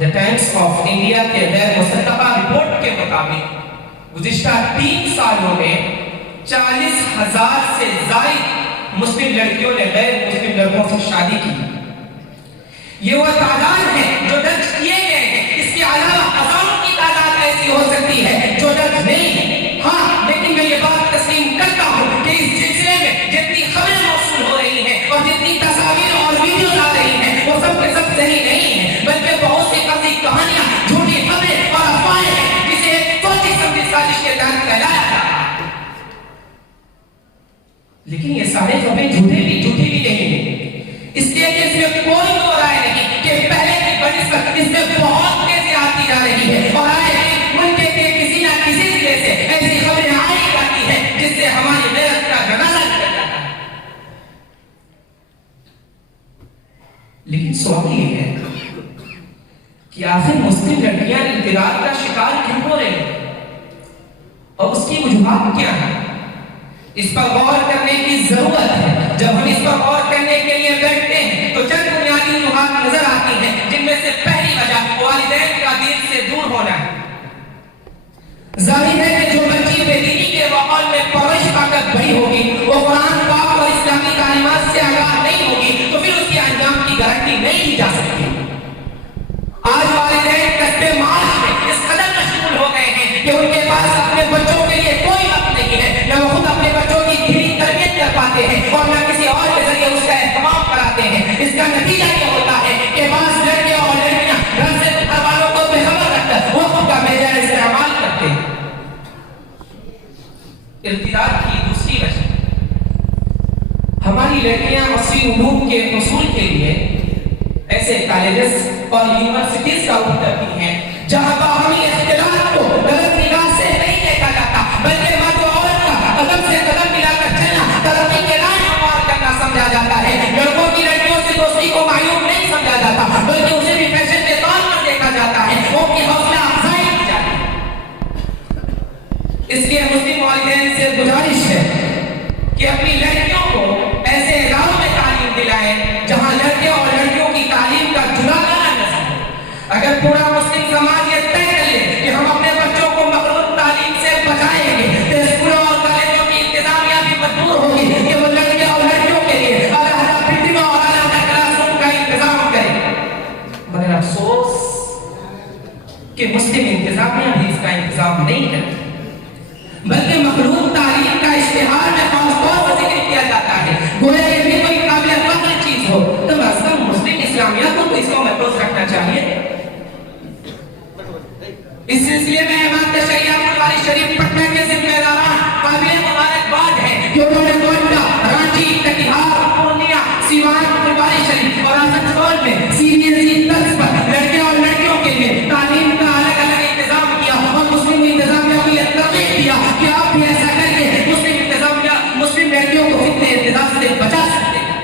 The times of India کے غیر مصدقہ report کے مطابق گزشتہ 3 سالوں میں 40,000 سے زائد مسلم لڑکیوں نے غیر مسلم لڑکوں سے شادی کی. یہ وہ تعداد ہے جو درج کیے گئے ہیں. اس کے علاوہ ہزاروں کی تعداد ایسی ہو سکتی ہے جو درج نہیں ہے. ہاں لیکن میں یہ بات تسلیم کرتا ہوں کہ اس سلسلے میں جتنی خبریں موصول ہو رہی ہیں اور جتنی تصاویر اور ویڈیوز آ رہی ہیں وہ سب کے سب صحیح نہیں ہیں، بلکہ بہت سی فرضی کہانیاں، جھوٹی خبریں اور افواہیں ہیں جسے ایک سوچی سمجھی سازش کے تحت پھیلایا جا رہا ہے. لیکن یہ سارے خبریں جھوٹی بھی نہیں ہیں، اس لیے کہ اس میں کوئی دو رائے نہیں کہ پہلے کی بنسبت اس میں بہت تیزی آتی جا رہی ہے اور آئے دن ملک کے کسی نہ کسی ضلع سے ایسی خبریں آئی جاتی ہیں جس سے ہماری غیرت کا جنازہ نکل جاتا ہے. لیکن سوال یہ ہے کہ آخر مسلم لڑکیاں انتقال کا شکار کیوں ہو رہے ہیں اور اس کی وجوہات کیا ہیں؟ اس پر غور کرنے کی ضرورت ہے. جب ہم اس پر غور کرنے کے لیے بیٹھتے ہیں تو چند بنیادی وجوہات نظر آتی ہیں، جن میں سے پہلی وجہ والدین کا دین سے دور ہونا ہے. ظاہر ہے کہ جو بچی بے دینی کے ماحول میں پرورش پا کر بڑی ہوگی، وہ قرآن پاک اور اسلامی تعلیمات سے آگاہ نہیں ہوگی، تو پھر اس کے انجام کی گارنٹی نہیں دی جا سکتی. آج والدین کسبِ معاش میں اس قدر مشغول ہو گئے ہیں کہ ان کے پاس اپنے بچوں کے لیے کوئی وقت نہیں ہے، نہ وہ خود اپنے بچوں کی دینی تربیت کر پاتے ہیں اور نہ کسی اور کے ذریعے اس کا اہتمام کراتے ہیں. اس کا نتیجہ یہ ہوتا ہے کہ بعض لڑکے اور لڑکیاں گھر سے گھر والوں کو بے خبر رکھ کر وقت کا بے جائز استعمال کرتے ہیں. ارتداد کی دوسری وجہ، ہماری لڑکیاں عصری علوم کے حصول کے لیے ایسے کالجز اور یونیورسٹیز کا رخ کرتی ہیں جہاں باہمی اختلاط کو غلط نگاہ سے نہیں دیکھا جاتا، بلکہ مرد و عورت کا قدم سے قدم ملا کر چلنا ترقی کے راہ ہموار کرنا سمجھا جاتا ہے. لڑکوں کی لڑکیوں سے دوستی کو معیوب نہیں سمجھا جاتا، بلکہ اسے بھی فیشن کے طور پر دیکھا جاتا ہے، وہ کی حوصلہ افزائی کی جاتی ہے. اس لیے مسلم والدین سے گزارش ہے کہ اپنی لڑکیوں کو ایسے اداروں میں تعلیم دلائیں جہاں لڑکے اور لڑکیوں کی تعلیم کا جدا کرنا نہ ہو. اگر پورا مسلم سماج یہ طے کر لے کہ ہم اپنے بچوں کو مخلوط تعلیم سے بچائیں گے تو اسکولوں اور کالجوں کی انتظامیہ بھی مجبور ہوگی کہ وہ لڑکے اور لڑکیوں کے لیے علیحدہ بلڈنگوں اور علیحدہ کلاس روم کا انتظام کرے. مگر افسوس کہ مسلم انتظامیہ بھی اس کا انتظام نہیں کرتی، بلکہ مخلوط تعلیم کا اشتہار میں خاص طور پر ذکر کیا جاتا ہے. گویا یہ بھی کوئی قابل فخر چیز ہو تو اصل مسلم اسلامیہ کو اس کو محفوظ رکھنا چاہیے. اس سلسلے میں امام شریعہ بخاری شریف پٹنہ کے ذمہ داران قابل مبارکباد ہیں کہ انہوں نے گونڈہ، رانچی، کٹیہار، پورنیہ، سیوان، بخاری شریف اور آسنسول میں CBSE طرز پر لڑکے اور لڑکیوں کے لیے تعلیم کا الگ الگ انتظام کیا اور مسلم انتظامیہ کو یہ ترغیب دیا کہ آپ بھی ایسا کریے. مسلم انتظامیہ مسلم لڑکیوں کو فتنہ ارتداد سے بچا سکتے ہیں.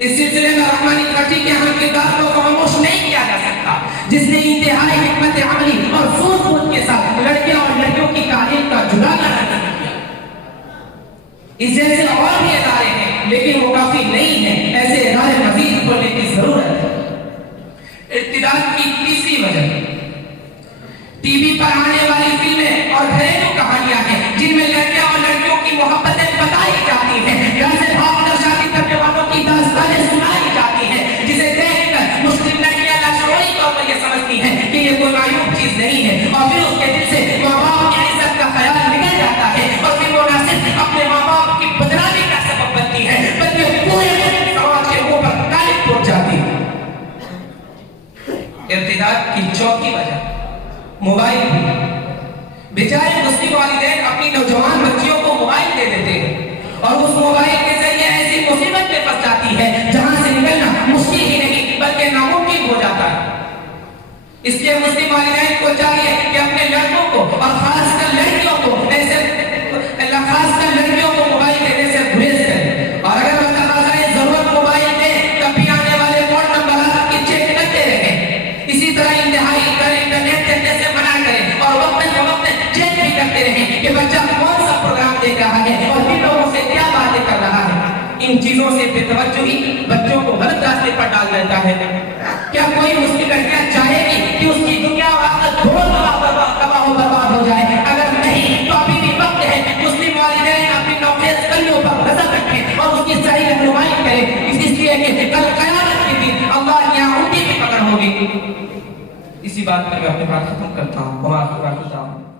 اس سلسلے میں رحمانی کراچی کے اہم کردار کو خاموش نہیں کیا جا سکتا، جس نے انتہائی حکمت عملی اور سوچ بوجھ کے ساتھ لڑکے اور لڑکیوں کی تعلیم کا جدا کرنا کیا. اس جیسے اور بھی ادارے ہیں لیکن وہ کافی نہیں ہیں، ایسے ادارے مزید کھولنے کی ضرورت ہے. ارتداد کی تیسری وجہ ٹی وی پر آنے والی فلمیں اور گھریلو کہانیاں ہیں جن میں لڑکے اور لڑکیوں کی محبتیں بتائی جاتی ہیں، گھر سے بھاگ کر شادی کرنے والوں کی داستانیں سنائی جاتی ہیں، جسے دیکھ کر مسلم لڑکیاں لاشعوری طور پر یہ سمجھتی ہیں کہ یہ کوئی معیوب چیز نہیں ہے، اور پھر اس کے دل سے ماں باپ کی عزت کا خیال نکل جاتا ہے اور پھر وہ نہ صرف اپنے ماں باپ کی بدنامی کا سبب بنتی ہے بلکہ پورے سماج کے منہ پر غالب پڑ جاتی ہے. ارتداد کی چوتھی وجہ موبائل. بیچارے مسلم والدین اپنی نوجوان بچیوں کو موبائل دے دیتے ہیں اور اس موبائل کے ذریعے ایسی مصیبت میں پھنس جاتی ہے جہاں سے نکلنا مشکل ہی نہیں بلکہ ناممکن ہو جاتا ہے. اس لیے مسلم والدین کو چاہیے کہ اپنے لڑکوں کو اور خاص کر لڑکیوں کو موبائل دینے سے گریز کریں، اور اگر وہ تقاضائے ضرورت موبائل دیں تب بھی آنے والے فون نمبرات کی چیک کرتے رہیں. اسی طرح انتہائی کر انٹرنیٹ دینے سے منع کریں اور وقت فوقت چیک بھی کرتے رہیں کہ بچہ کون سا پروگرام دیکھ رہا ہے اور کن لوگوں سے کیا باتیں کر رہا ہے. ان چیزوں سے بے توجہی بچوں کو غلط راستے پر ڈال دیتا ہے. کیا کوئی مسلم لڑکیاں ہوگی. اسی بات پر میں اپنی بات ختم کرتا ہوں.